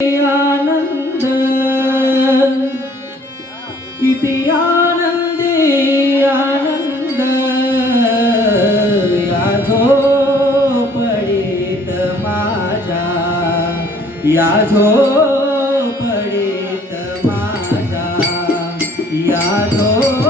आनन्द इति आनन्दे आनंद याझो पडित माझा याझो पडित माझा याझो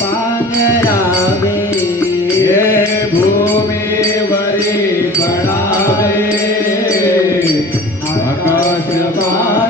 पांगरावे हे भूमीवरी बळावे आकाश पांग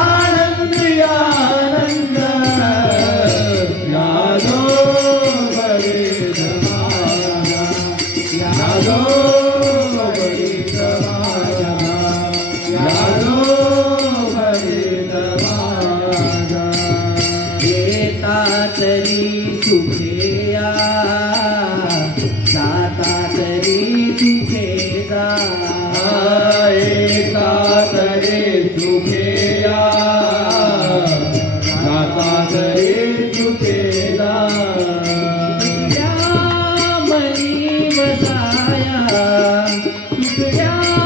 ആനന്ദിയാ या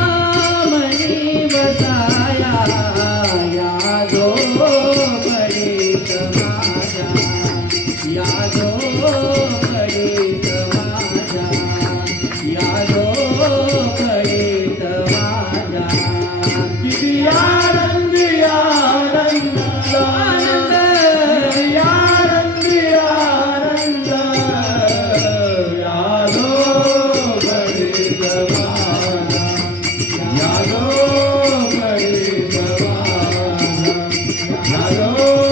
Nada.